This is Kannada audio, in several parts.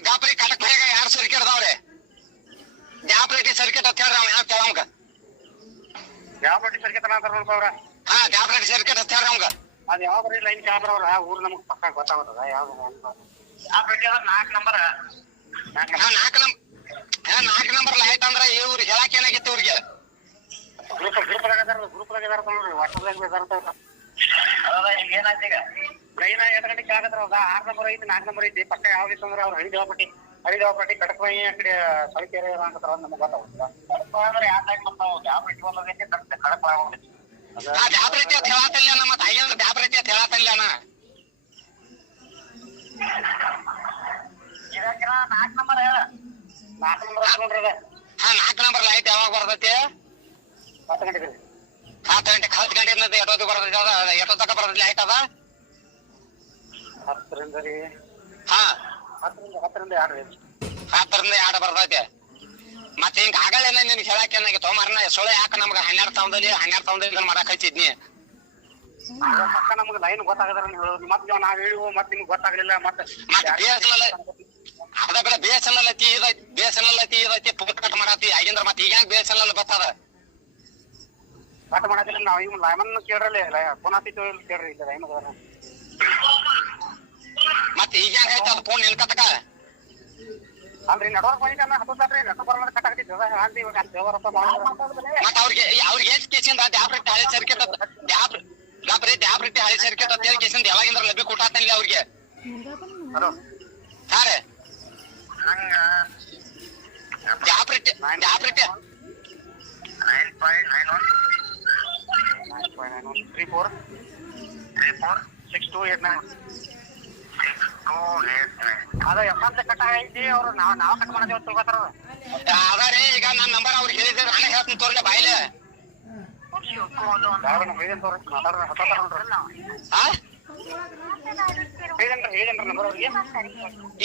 ಗಾಪ್ರಿ ಕಟಕ್ ಮನೆಯಾಗ ಯಾರು ಸರ್ಕಿಟ್ ಅದಾವ್ರಿ. ದ್ಯಾಪ್ರೇಟಿ ಸರ್ಕಿಟ್ ಅಂತ ಹೇಳ್ರಿ ಅವ್ನು ಯಾವ ಕೇಳಂಗ ಯಾವ ಸರ್ಕಿಟ್ ಅಂತಾರ ಅವ್ರ. ಹಾ ದ್ಯಾಪ್ರೇಟಿ ಸರ್ಕಿಟ್ ಅಂತ ಹೇಳ್ರಿ ಅವಂಗ ಅದ್ ಯಾವ ಬರೀ ಲೈನ್ ಕ್ಯಾಮ್ರಾ ಅವ್ರ? ಊರ್ ನಮಗ್ ಪಕ್ಕ ಗೊತ್ತಾಗತ್ತದ ಯಾವ ಅದ ನಾಲ್ಕು ನಂಬರ್ ನಾಲ್ಕು ಹಾ ನಾಲ್ಕು ನಂಬರ್ ಲೈಟ್ ಅಂದ್ರ ಇವ್ರು ಹೇಳಕ್ ಏನಾಗಿತ್ತು ಇವ್ರಿಗೆ ಗ್ರೂಪ್ ಗ್ರೂಪ್ ಗ್ರೂಪ್ ನೋಡ್ರಿ ವಾಟ್ಸಪ್ ಏನಾಯ್ತು ಈಗ? ಟ್ರೈನ್ ಎರಡು ಗಂಟೆಗೆ ಆಗದ್ರ ಅದ ಆರ್ ನಂಬರ್ ಐತಿ ನಾಲ್ಕು ನಂಬರ್ ಐತಿ. ಪಕ್ಕ ಯಾವ್ದಿತ್ತು ಅಂದ್ರೆ ಅವ್ರು ಹಳಿ ದೇವಪಟ್ಟಿ ಹಳಿ ದೇವಪಟ್ಟಿ ಕಟಕ್ಮೈ ಆ ಕಡೆ ಸಳಿಕೆರೆ ಅಂತಾರ ನಮ್ಗೆ ಗೊತ್ತಾಗುತ್ತೆ. ಕಡಪ ಅಂದ್ರೆ ಯಾವ ಟೈಮ್ ಬರ್ತಾವ ಯಾವ ಬಿಟ್ಟು ಬಂದೈತಿ ಕಡಪ ಆಗೋದೈತಿ ಆ ದ್ಯಾಪ್ರೇಟಿ ಅಂತ ಹೇಳತ್ತಿಲ್ಲ ಮತ್ತ ಆಗಿಂದ್ರ ದ್ಯಾಪ್ರೇಟಿ ಅಂತ ಹೇಳತ್ತಿಲ್ಲ ಇದಕ್ಕಿನ ನಾಲ್ಕು ನಂಬರ್ ಹೇಳ. ನಾಲ್ಕು ನಂಬರ್ ಹಾ ನಾಲ್ಕು ನಂಬರ್ ಲೈಟ್ ಯಾವಾಗ ಬರ್ತೈತಿ? ಹತ್ತು ಗಂಟೆಗೆ. ಹತ್ತು ಗಂಟೆ ಹತ್ತು ಗಂಟೆಯಿಂದ ಎಷ್ಟೊತ್ತಿಗೆ ಬರೋದಿಲ್ಲ ಎಷ್ಟೊತ್ತು ತಕ ಬರೋದಿಲ್ಲ ಲೈಟ್ ಅದ ಹತ್ತರಿಂದ ರೀ. ಹಾ. ಹತ್ತರಿಂದ ಹತ್ತರಿಂದ ಎರಡು ರೀ ಹತ್ತರಿಂದ ಎರಡು ಬರ್ತೈತಿ ಮತ್ತೆ ಹಿಂಗ ಆಗಲ್ಲ ನಿನ್ಗೆ ಹೇಳಕ್ ಏನಾಗಿತ್ತು ಮರನ ಸುಳ್ಳು ಯಾಕ ನಮ್ಗೆ ಹನ್ನೆರಡು ಸಾವಿರದಲ್ಲಿ ಹನ್ನೆರಡು ಸಾವಿರದಲ್ಲಿ ಮಾಡಕ್ ಹಚ್ಚಿದ್ನಿ. ಪಕ್ಕ ನಮ್ಗೆ ಲೈನ್ ಗೊತ್ತಾಗದ್ರ ಹೇಳೋದು. ಮತ್ತೆ ನೀವು ನಾವು ಹೇಳುವ ಮತ್ತೆ ನಿಮ್ಗೆ ಗೊತ್ತಾಗ್ಲಿಲ್ಲ ಮತ್ತೆ ಮತ್ತೆ ಬೇಸಲ್ಲ ಅದ ಬಿಡ ಬೇಸನಲ್ಲ ತೀ ಇದೈತಿ ಬೇಸನಲ್ಲ ತೀ ಇದೈತಿ ಪುಟ್ ಕಟ್ ಮಾಡತಿ. ಆಗಿಂದ್ರ ಮತ್ತೆ ಈಗ ಬೇಸನಲ್ಲ ಬರ್ತದ? ಕಟ್ ಮಾಡತ್ತಿಲ್ಲ ನಾವು ಇವ್ ಲೈಮನ್ ಕೇಳ್ರಲ್ಲ ಫೋನ್ ಹತ್ತಿತ್ತು ಕೇಳ್ರಿ ಇಲ್ಲ ಲೈಮನ್ ಅದರ ಮತ್ತೆ ಈಗ ಐತಿ ಅದು ಫೋನ್ ನಿನ್ಕತಕ ಅಲ್ರಿ ನೆಟ್ವರ್ಕ್ ಬಂದಿದ್ದ ಹತ್ತದ್ರಿ ನೆಟ್ವರ್ಕ್ ಬರೋಣ ಕಟ್ ಆಗ್ತಿತ್ತು. ಅದ ಹಾಂತಿ ಇವಾಗ ದೇವರಪ್ಪ ಮತ್ತೆ ಅವ್ರಿಗೆ ಅವ್ರಿಗೆ ಎಷ್ಟ್ ಕೇಸಿಂದ ದ್ಯಾಪ್ರಿಟ್ಟಿ ಹಳೆ ಸರ್ಕಿಟ್ ದ್ಯಾಪ್ ಗಾಪ್ರಿ ದ್ಯಾಪ್ರಿಟ್ಟಿ ಹಳೆ ಸರ್ಕಿಟ್ ಅಂತ ಹೇಳಿ ಕೇಸಿಂದ ಯಾವಾಗಿಂದ್ರ ಲಭ್ಯ ಕೊಟ್ಟಾತನಿಲ್ಲ ಅವ್ರಿಗೆ. ಹಲೋ. ಹಾ ರೀ. ದ್ಯಾಪ್ರಿಟ್ಟಿ nine five nine one. Nine five nine one three four three four six two eight nine ಅದ ಎಷ್ಟಂತ ಕಟ್ ಆಗೈತಿ ಅವ್ರು ನಾವು ನಾವು ಕಟ್ ಮಾಡದೇವ್ ತಿಳ್ಕೊತಾರ ಅದ ರೀ ಈಗ ನನ್ನ ನಂಬರ್ ಅವ್ರಿಗೆ ಹೇಳಿದ್ರೆ ನಾನೇ ಹೇಳ್ತೀನಿ ತೋರ್ಲೆ ಬಾಯಿಲೆ.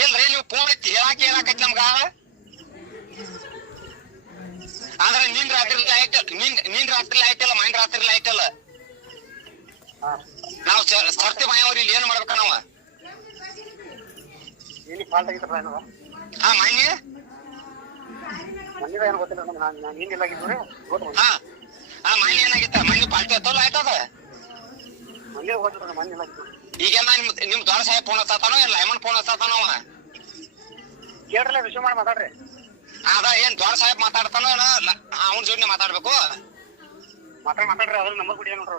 ಇಲ್ರಿ ನೀವು ಫೋನ್ ಇತ್ತು ಹೇಳಾಕ ಹೇಳಾಕೈತಿ ನಮ್ಗ. ನಿನ್ ರಾತ್ರಿ ಲೈಟ್ ನಿನ್ ನಿನ್ ರಾತ್ರಿ ಲೈಟ್ ಅಲ್ಲ ಮೈನ್ ರಾತ್ರಿ ಲೈಟ್ ಅಲ್ಲ. ನಾವು ಸರ್ತಿ ಮಾಯವ್ರಿ ಇಲ್ಲಿ ಏನ್ ಮಾಡ್ಬೇಕ ನಾವ? ಇಲ್ಲಿ ಫಾಲ್ಟ್ ಆಗಿತ್ತಲ್ಲ ಏನದ ಹಾ ಮಾನ್ಯ ಮನ್ನಿದ ಏನು ಗೊತ್ತಿಲ್ಲ ನಮ್ಗೆ ನಾನು ನಾನು ಇಲ್ಲ ಗೊತ್ತು ಹಾ. ಹಾ ಮಾನ್ಯ ಏನಾಗಿತ್ತ? ಮಣ್ಣು ಪಾಲ್ಟಿ ಹತ್ತೋ ಲೈಟ್ ಅದ? ಗೊತ್ತಿಲ್ಲ ಮನ್ನಿಲ್ಲ ಆಗಿದ್ದು ಈಗೆಲ್ಲ ನಿಮ್ ನಿಮ್ ದೊಡ್ಡ ಸಾಹೇಬ್ ಫೋನ್ ಹತ್ತಾನೋ ಇಲ್ಲ ಲೈಮನ್ ಫೋನ್ ಹತ್ತಾನೋ ಅವ? ಕೇಳ್ರಲ್ಲ ವಿಷಯ ಮಾಡಿ ಮಾತಾಡ್ರಿ. ಅದ ಏನ್ ದೊಡ್ಡ ಸಾಹೇಬ್ ಮಾತಾಡ್ತಾನೋ ಅವನ ಜೋಡಿನೆ ಮಾತಾಡ್ಬೇಕು? ಮಾತಾಡ ಮಾತಾಡ್ರಿ ಅದ್ರ ನಂಬರ್ ಕೊಡಿ ನೋಡ್ರಿ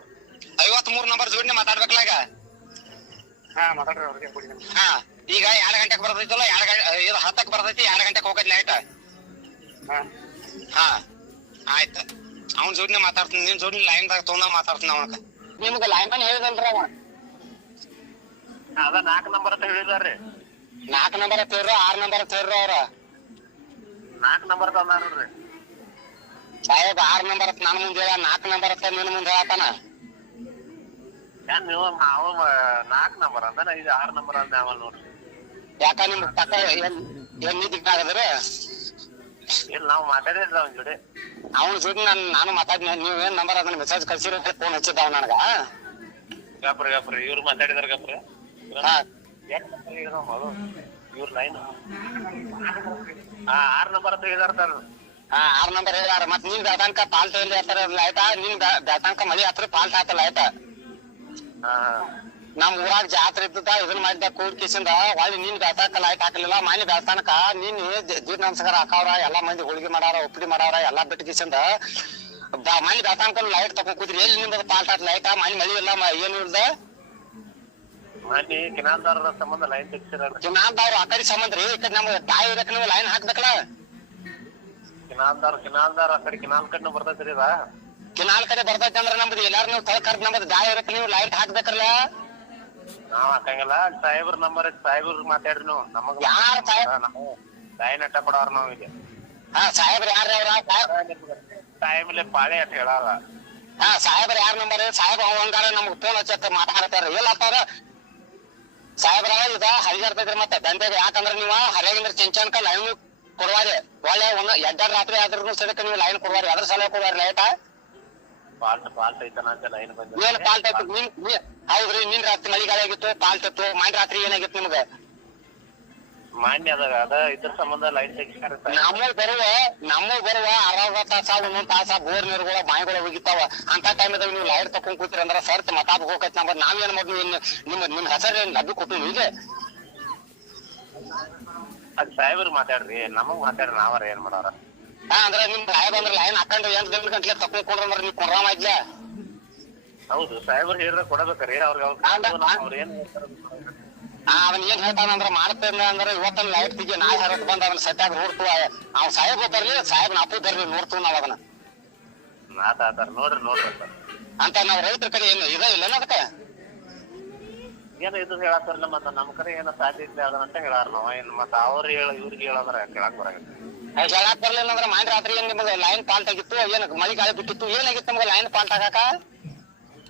ಐವತ್ ಮೂರ್ ನಂಬರ್ ಜೋಡಿನ ಮಾತಾಡ್ಬೇಕಲ್ಲ ಈಗ? ಹಾ ಮಾತಾಡ್ರಿ ಅವ್ರಿಗೆ ಕೊಡಿ ಹಾ ಈಗ ಎರಡ್ ಗಂಟೆಗೆ ಬರ್ತೈತಲ್ಲ ಎರಡ್ ಗಂಟೆ ಇದು ಹತ್ತಕ್ ಬರ್ತೈತಿ ಎರಡ್ ಗಂಟೆಗೆ ಹೋಗೈತಿ ಲೈಟ್ ಹಾ. ಹಾ ಆಯ್ತ. ಅವ್ನ ಜೋಡಿನೆ ಮಾತಾಡ್ತೀನಿ ನಿನ್ ಜೋಡಿನ ಲೈನ್ ದಾಗ ತಗೊಂಡ ಮಾತಾಡ್ತೀನಿ ಅವನಕ ನಿಮ್ಗ ಲೈನ್ ಮನ್ ಹೇಳಿದಲ್ರಿ ಅವ. ಅದ ನಾಲ್ಕು ನಂಬರ್ ಅಂತ ಹೇಳಿದಾರ್ರಿ. ನಾಲ್ಕ್ ನಂಬರ್ ತೇರ್ರಿ ಆರ್ ನಂಬರ್ ತೇರ್ರಿ ಅವ್ರ. ನಾಲ್ಕು ನಂಬರ್ ತಂದ ನೋಡ್ರಿ. ಸಾಹೇಬ್ ಆರ್ ನಂಬರ್ ನನ್ ಮುಂದೆ ಹೇಳ ನಾಕ್ ನಂಬರ್ ಅಂತ ನಿನ್ ಮುಂದೆ ಹೇಳತಾನ ಏನ್ ನೀವು ಅವ ನಾಲ್ಕು ನಂಬರ್ ಅಂದ ಇದು ಆರ್ ನಂಬರ್ ಅಂದ ಅವ ನೋಡ್ರಿ. ಯಾಕ ನಿಮ್ ಪಕ್ಕ ಏನ್ ಏನ್ ನಿದ್ದೆ ಆಗದ್ರಿ ಇಲ್ಲ ನಾವು ಮಾತಾಡಿದ್ರಿ ಅವನ ಜೋಡಿ. ಅವನ ಜೋಡಿ ನಾನು ನಾನು ಮಾತಾಡಿನ ನೀವ್ ಏನ್ ನಂಬರ್ ಅದನ್ನ ಮೆಸೇಜ್ ಕಳ್ಸಿರಿ ಫೋನ್ ಹಚ್ಚಿದ್ದಾವ ನನಗ. ಗಪ್ರಿ ಗಪ್ರಿ ಇವ್ರು ಮಾತಾಡಿದಾರ ಗಪ್ರಿ. ಹಾ. ಇವ್ರ ಲೈನ್ ಹಾ ಆರ್ ನಂಬರ್ ಅಂತ ಹೇಳಿದಾರ ಹಾ ಆರ್ ನಂಬರ್ ಹೇಳ್ಯಾರ ಮತ್ ನಿನ್ ಪಾಲ್ಟ್ ಎಲ್ಲಿ ಹತ್ತಾರ ಲೈಟ ನಿನ್ ಬ್ಯಾಟಂಕ ಮಳಿ ಹತ್ರ ಪಾಲ್ಟ್ ಆತ ಲೈಟ್ ಹಾ ನಮ್ ಊರಾಗ ಜಾತ್ರೆ ಇದ್ದದ ಇದನ್ನ ಮಾಡಿದ ಕೂಡ್ ಕಿಸಿಂದ ಹೊಳ್ಳಿ ನೀನ್ ಬ್ಯಾಟಂಕ ಲೈಟ್ ಹಾಕಲಿಲ್ಲ. ಮನೆ ಬ್ಯಾಟನಕ ನೀನ್ ದೀಡ್ ನಮಸ್ಕಾರ ಹಾಕವ್ರ ಎಲ್ಲಾ ಮಂದಿ ಹೋಳಿಗೆ ಮಾಡಾರ ಒಪ್ಪಿಡಿ ಮಾಡಾರ ಎಲ್ಲಾ ಬಿಟ್ಟು ಕಿಸಿಂದ ಮನೆ ಬ್ಯಾಟಂಕ ಲೈಟ್ ತಗೊಂಡ್ ಕೂತ್ರಿ. ಎಲ್ಲಿ ನಿಮ್ದ ಪಾಲ್ಟ್ ಲೈಟ ಮನೆ ಮಳಿ ಇಲ್ಲ ಏನು ಇಲ್ದ? ಮನ್ನಿ ಕಿನಾಲ್ದಾರರ ಸಂಬಂಧ ಲೈನ್ ತೆಗ್ಸಿರ ಕಿನಾಲ್ದವ್ರು ಆ ಕಡೆ ಸಂಬಂಧ ರೀ ಈ ಕಡೆ ನಮ್ಗೆ ತಾಯಿ ಇರಕ್ ನೀವು ಲೈನ್ ಹಾಕ್ಬೇಕಲ್ಲ? ಕಿನಾಲ್ದಾರ ಕಿನಾಲ್ದಾರ್ ಆ ಕಡೆ ಕಿನಾಲ್ ಕಡೆನೂ ಬರ್ತೈತ್ರಿ ಇದ. ಕಿನಾಲ್ ಕಡೆ ಬರ್ತೈತೆ ಅಂದ್ರೆ ನಮ್ದು ಎಲ್ಲಾರು ನೀವು ತಳ ಕರ್ದ್ ನಮ್ದು ದಾಳಿ ಇರಕ್ ನೀವು ಲೈಟ್ ಹಾಕ್ಬೇಕಲ್ಲ? ನಾವ್ ಹಾಕಂಗಿಲ್ಲ ಸಾಹೇಬ್ರ ನಂಬರ್ ಸಾಹೇಬ್ರ ಮಾತಾಡ್ರಿ ನೀವು. ನಮಗ ಯಾರ ಸಾಹೇಬ್? ಲೈನ್ ಅಟ್ಟ ಕೊಡವ್ರ ನಾವ್ ಇಲ್ಲಿ ಹಾ ಸಾಹೇಬ್ರ ಯಾರ ಅವ್ರ? ಟೈಮ್ಲೆ ಪಾಳೆ ಅಟ್ ಹೇಳಾರ. ಹಾ ಸಾಹೇಬ್ರ ಯಾರ ನಂಬರ್? ಸಾಹೇಬ್ ಅವಂಗಾರ ನಮ್ಗ್ ಫೋನ್ ಹಚ್ಚತ್ತ ಮಾತಾಡ್ತಾರ ಇಲ್ಲ ಅಂತಾರ ಸಾಹೇಬ್ರ ಇದ ಹರಿಜಾರ್ತೈತ್ರಿ ಮತ್ತೆ ದಂಧೆಗೆ ಯಾಕಂದ್ರ ನೀವ ಹರಿಯಾಗಿಂದ್ರ ಚೆಂಚನ್ಕ ಲೈನ್ ಕೊಡವಾರಿ. ಒಳ್ಳೆ ಒಂದ್ ಎರಡ್ ರಾತ್ರಿ ಆದ್ರೂ ಸದಕ್ಕೆ ನೀವು ಲೈನ್ ಕೊಡವಾರಿ. ಅದ್ರ ಸಲ ಕೊಡವಾರಿ ಲೈಟ ಫಾಲ್ಟ್ ಫಾಲ್ಟ್ ಐತನ ಅಂತ ಲೈನ್ ಬಂದ ಏನ್ ಫಾಲ್ಟ್ ಐತಿ ನಿನ್ ಹೌದ್ರಿ ನಿನ್ ರಾತ್ರಿ ಮಳಿಗಾಲ ಆಗಿತ್ತು ಫಾಲ್ಟ್ ಇತ್ತು ಮಾನ್ ರಾತ್ರಿ ಏನಾಗಿತ್ತು ನಿಮ್ಗ? ಮಾನ್ಯ ಅದ ಅದ ಇದ್ರ ಸಂಬಂಧ ಲೈನ್ ತೆಗಿಸ್ತಾರ ನಮಗ್ ಬರುವ ನಮಗ್ ಬರುವ ಅರ್ಧ ತಾಸ ಒಂದೊಂದ್ ತಾಸ ಬೋರ್ ನೀರುಗಳ ಬಾಯಿಗಳ ಹೋಗಿತ್ತಾವ. ಅಂತ ಟೈಮ್ದಾಗ ನೀವು ಲೈಟ್ ತಕೊಂಡ್ ಕೂತ್ರಿ ಅಂದ್ರ ಸರ್ತ್ ಮತಾಬ್ ಹೋಗತ್ ನಮ್ಮ ನಾವೇನ್ ಮಾಡ್ತೀವಿ? ನಿಮ್ ನಿಮ್ಮ ನಿಮ್ ಹೆಸರು ಏನ್ ಡಬ್ಬಿ ಕೊಟ್ಟು ಇದೆ ಅದ್ ಸಾಹೇಬ್ರು ಮಾತಾಡ್ರಿ ನಮಗ್ ಮಾತಾಡ್ರಿ ನಾವರ ಏನ್ ಮಾಡೋರ? ಹಾ ಅಂದ್ರೆ ನಿಮ್ ಲೈನ್ ಅಂದ್ರೆ ಲೈನ್ ಹಾಕೊಂಡು ಎಂಟ್ ದಿನ ಗಂಟ್ಲೆ ತಕೊಂಡ್ಕೊಂಡ್ರ ಅಂದ್ರೆ ನೀವು ಕೊಡ್ರಾಮ ಇದ್ಲ ಹೌದು ಸಾಹೇಬ್ರು ಹೇಳಿದ್ರೆ ಕೊಡಬೇಕ್ರಿ ಅವ್ರಿಗೆ ಅವ್ರ ಏನ್ ಅವನ್ ಏನ್ ಹೇಳ್ತಾನ ಅಂದ್ರ ಮಾಡ್ತೇನೆ ಅಂದ್ರೆ ಇವತ್ತನ್ ಲೈಟ್ ತೆಗಿ ನಾ ಹರತ್ ಬಂದ ಅದನ್ನ ಸತ್ಯಾಗ ನೋಡ್ತು ಅವ್ ಸಾಹೇಬ್ ಬರ್ಲಿ ಸಾಹೇಬ್ ಅಪ್ಪು ಬರ್ಲಿ ನೋಡ್ತು ನಾವ್ ಅದನ್ನ. ಮಾತಾಡ್ತಾರ ನೋಡ್ರಿ ನೋಡ್ರಿ ಅಂತ. ನಾವ್ ರೈತರ ಕಡೆ ಏನು ಇದ ಇಲ್ಲ ಅದಕ್ಕ? ಏನೋ ಇದು ಹೇಳತ್ತಾರಲ್ಲ ಮತ್ತ ನಮ್ ಕಡೆ ಏನೋ ಸಾಧ್ಯತೆ ಅದನ್ನಂತ ಹೇಳಾರ ನಾವ್ ಏನ್ ಮತ್ತ ಅವ್ರ ಹೇಳ ಇವ್ರಿಗೆ ಹೇಳಂದ್ರ ಕೇಳಕ್ ಬರಾಗ ಹೇಳಕ್ ಬರ್ಲಿಲ್ಲ ಅಂದ್ರೆ ಮಾನ್ ರಾತ್ರಿ ಏನ್ ನಿಮ್ಗೆ ಲೈನ್ ಫಾಲ್ಟ್ ಆಗಿತ್ತು ಏನ್ ಮಳಿ ಗಾಳಿ ಬಿಟ್ಟಿತ್ತು ಏನಾಗಿತ್ತು ನಮ್ಗೆ ಲೈನ್ ಫಾಲ್ಟ್ ಆಗಾಕ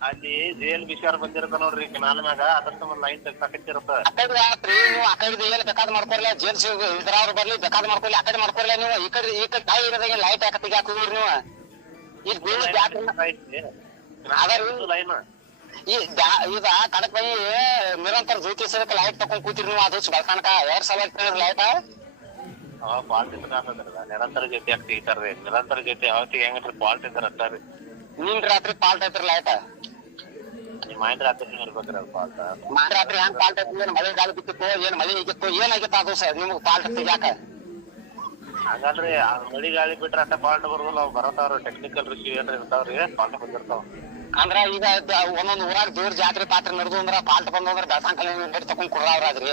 ಅಲ್ಲಿ ಜೇಲ್ ವಿಚಾರ ಬಂದಿರತ್ತ ನೋಡ್ರಿ ಕೆನಾಲ್ ಮ್ಯಾಗ ಅದ್ರ ಸಂಬಂಧ ಲೈನ್ ತೆಗ್ಸಾಕತ್ತಿರತ್ತ ಅಕಡೆ ಆತ್ರಿ ನೀವು ಅಕಡೆ ಕಡೆ ಏನ್ ಬೇಕಾದ್ ಮಾಡ್ಕೊರ್ಲ ಜೇಲ್ ಇದ್ರವ್ರು ಬರ್ಲಿ ಬೇಕಾದ್ ಮಾಡ್ಕೊಳ್ಳಿ ಅಕಡೆ ಕಡೆ ಮಾಡ್ಕೊರ್ಲ ನೀವು ಈ ಕಡೆ ಈ ಕಡೆ ತಾಯಿ ಇರೋದಾಗ ಲೈಟ್ ಯಾಕೆ ತೆಗಿಯಾಕಿದ್ರಿ ನೀವು? ಈ ಲೈನ್ ಈ ಇದ ಕಡಕ್ ಬೈ ನಿರಂತರ ಜ್ಯೋತಿ ಸದಕ್ಕೆ ಲೈಟ್ ತಕೊಂಡ್ ಕೂತಿರಿ ನೀವು ಅದು ಬೆಳ್ಕನಕ ಎರಡ್ ಸಲ ಲೈಟ್ ಅವಾಗ ಫಾಲ್ಟ್ ಇದ್ರ ನಿರಂತರ ಜೊತೆ ಆಗ್ತಿ ಇರ್ತಾರ್ರಿ ನಿರಂತರ ಜೊತೆ ಅವತ್ತಿಗೆ ಹೆಂಗ್ರಿ ಫಾಲ್ಟ್ ಇದ್ರ ಅಂತಾರ್ರಿ ನಿನ್ ರಾತ್ರಿ ಫಾಲ್ಟ್ ಐತ್ರಿ ಲೈಟ್ ನಿಮ್ ಮೈಂಡ್ ರಾತ್ರಿ ಇರ್ಬೇಕ್ರಿ ಅದು ಫಾಲ್ಟ್ ಮಾನ್ ರಾತ್ರಿ ಹೆಂಗ್ ಫಾಲ್ಟ್ ಐತಿ ಏನ್ ಮಳೆ ಗಾಳಿ ಬಿತ್ತಿತ್ತು ಏನ್ ಮಳೆ ಆಗಿತ್ತು ಏನಾಗಿತ್ತು ಅದು ಸರ್ ನಿಮ್ಗೆ ಫಾಲ್ಟ್ ತೆಗ್ಯಾಕ ಹಂಗಲ್ರಿ ಆ ಮಳಿ ಗಾಳಿ ಬಿಟ್ರ ಅಟ್ಟ ಫಾಲ್ಟ್ ಬರೋದಿಲ್ಲ ಅವ್ ಬರತಾವ್ರಿ ಟೆಕ್ನಿಕಲ್ ರಿಶ್ಯೂ ಏನ್ರ ಇರ್ತಾವ್ರಿ ಫಾಲ್ಟ್ ಬಂದಿರ್ತಾವ ಅಂದ್ರ ಈಗ ದ- ಒಂದೊಂದ್ ಊರಾಗ ದೇವ್ರ ಜಾತ್ರೆ ಪಾತ್ರೆ ನಡೆದು ಅಂದ್ರ ಫಾಲ್ಟ್ ಬಂದು ಅಂದ್ರ ಬೆಳ್ಸಾಂಕಲ್ ನೀರ್ ತಕೊಂಡ್ ಕೊಡ್ರಾವ್ರಾದ್ರಿ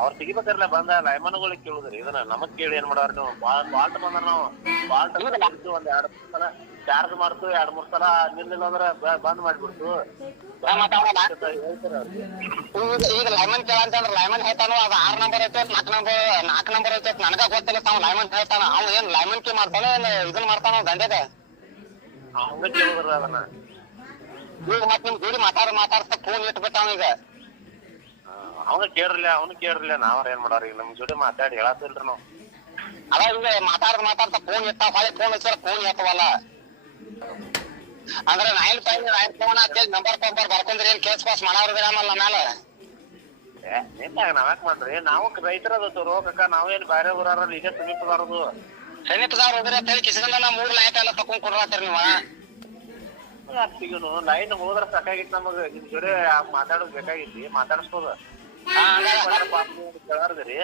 ಅವ್ರ ತೆಗಿಬೇಕ್ರಲ್ಲ ಬಂದ ಲೈಮನ್ಗಳಿಗೆ ಕೇಳುದ್ರಿ. ಇದನ್ನ ನಮಗ್ ಕೇಳಿ ಏನ್ ಮಾಡಾರ ನೀವು? ಬಾಲ್ಟ್ ಬಂದ್ರ ನಾವು. ಫಾಲ್ಟ್ ಒಂದ್ ಎರಡ್ ಮೂರ್ ಸಲ ಚಾರ್ಜ್ ಮಾಡ್ತು ಎರಡ್ ಮೂರ್ ಸಲ ನಿಲ್ಲಿಲ್ಲ ಅಂದ್ರ ಬಂದ್ ಮಾಡ್ಬಿಡ್ತು. ಈಗ ಲೈಮನ್ ಕೇಳಂತಂದ್ರ ಲೈಮನ್ ಹೇಳ್ತಾನೋ ಅದ ಆರ್ ನಂಬರ್ ಐತೆ ನಾಕ್ ನಂಬರ್ ನಾಕ್ ನಂಬರ್ ಐತೆ ನನಗ ಗೊತ್ತಿಲ್ಲ ತಾವ್ ಲೈಮನ್ ಹೇಳ್ತಾನ. ಅವ್ ಏನ್ ಲೈಮನ್ ಕಿ ಮಾಡ್ತಾನ ಏನ್ ಇದನ್ ಮಾಡ್ತಾನ ದಂಡೆದ ಹಂಗ ಕೇಳುದ್ರಿ ಅದನ್ನ. ಈಗ ಮತ್ ನಿಮ್ ಜೋಡಿ ಮಾತಾಡ ಮಾತಾಡ್ತಾ ಫೋನ್ ಇಟ್ಬಿಟ್ಟಾವ ಈಗ. ಅವಂಗ ಕೇಳ್ರಲ್ಲ ಅವನು ಕೇಳ್ರಲ್ಲ. ನಾವ್ರ ಏನ್ ಮಾಡಾರ ಈಗ ನಮ್ ಜೋಡಿ ಮಾತಾಡಿ ಹೇಳತ್ತಿಲ್ರಿ ನಾವು. ಅದ ಹಿಂಗ ಮಾತಾಡ್ದ ಮಾತಾಡ್ತಾ ಫೋನ್ ಎತ್ತಾವ. ಹೊಳೆ ಫೋನ್ ಹಚ್ಚಾರ ಫೋನ್ ಎತ್ತವಲ್ಲ. ಅಂದ್ರ ನೈನ್ ಫೈವ್ ನೈನ್ ಫೋನ್ ಹಚ್ಚಿ ನಂಬರ್ ಪಂಬರ್ ಬರ್ಕೊಂಡ್ರಿ ಏನ್ ಕೇಸ್ ಪಾಸ್ ಮಾಡಾವ್ರಿ ಆಮಲ್ಲ ಮೇಲೆ ಏ ನಿನ್ನಾಗ ನಾವ್ಯಾಕ್ ಮಾಡ್ರಿ? ನಾವು ರೈತರದ ರೋಗಕ್ಕ ನಾವೇನ್ ಬ್ಯಾರೆ ಊರಾರಲ್ಲಿ ಈಗ ಸಮೀಪದಾರದು ಸೈನಿಕದವ್ರು ಹೋಗ್ರಿ ತಲೆ ಕಿಸದಿಂದ ನಾ ಮೂರ್ ಲೈಟ್ ಎಲ್ಲ ತಕೊಂಡ್ ಕೊಡ್ರಾತ್ರಿ ನೀವು ಲೈನ್ ಹೋದ್ರ ಸಾಕಾಗಿತ್ತು ನಮಗ. ನಿಮ್ ಜೋಡಿ ಮಾತಾಡೋದ್ ಬೇಕಾಗಿತ್ತು ಮಾತಾಡಿಸ್ಬೋದ. ಕೇಳಾರ್ದ್ರಿ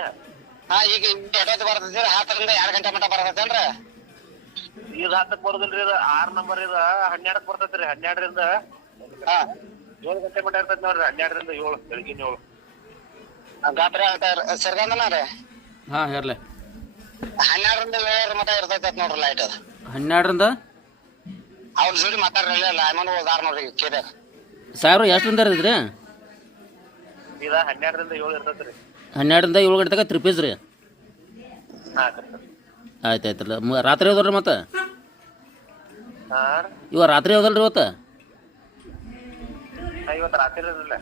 ಹಾ ಈಗ ಎಡೋದ್ ಬರ್ತದ್ರಿ ಹತ್ತರಿಂದ ಎರಡ್ ಗಂಟೆ ಮಟ ಬರ್ತೈತೇನ್ರಿ ಇದು ಹತ್ತಕ್ ಬರೋದಿಲ್ರಿ ಇದು ಆರ್ ನಂಬರ್ ಇದು ಹನ್ನೆರಡಕ್ ಬರ್ತೈತ್ರಿ ಹನ್ನೆರಡರಿಂದ ಹಾ. ಏಳು ಗಂಟೆ ಮಟ ಇರ್ತೈತಿ ನೋಡ್ರಿ ಹನ್ನೆರಡರಿಂದ ಏಳು ಬೆಳಗಿನ ಏಳು. ಗಾತ್ರ ಸರ್ಗಂದನ ರೀ? ಹಾ ಹೇರ್ಲೆ ಹನ್ನೆರಡರಿಂದ ಏಳರ ಮಟ ಇರ್ತೈತಿ ನೋಡ್ರಿ ಲೈಟ್ ಅದು. ಹನ್ನೆರಡರಿಂದ? ಅವ್ರ ಜೋಡಿ ಮಾತಾಡ್ರಿ ಲೈಮನ್ ಹೋದಾರ ನೋಡ್ರಿ ಕೇಳ್ಯಾರ. ಸಾವಿರ ಎಷ್ಟರಿಂದ ಇದ್ರಿ ಹನ್ನೆರಡರಿಂದ ಏಳು ಇರ್ತೈತ್ರಿ. ಹನ್ನೆರಡರಿಂದ ಏಳು ಗಂಟೆ ತನಕ ತ್ರೀ ಪೀಸ್ ರೀ ಹಾ ಆಯ್ತು ರೀ. ಮ ರಾತ್ರಿ ಹೋದಲ್ರಿ ಮತ್ತೆ? ಹಾಂ ಇವ ರಾತ್ರಿ ಹೋದಲ್ರಿ ಇವತ್ತು? ಇವತ್ತು ರಾತ್ರಿ ಇರಲಿಲ್ಲ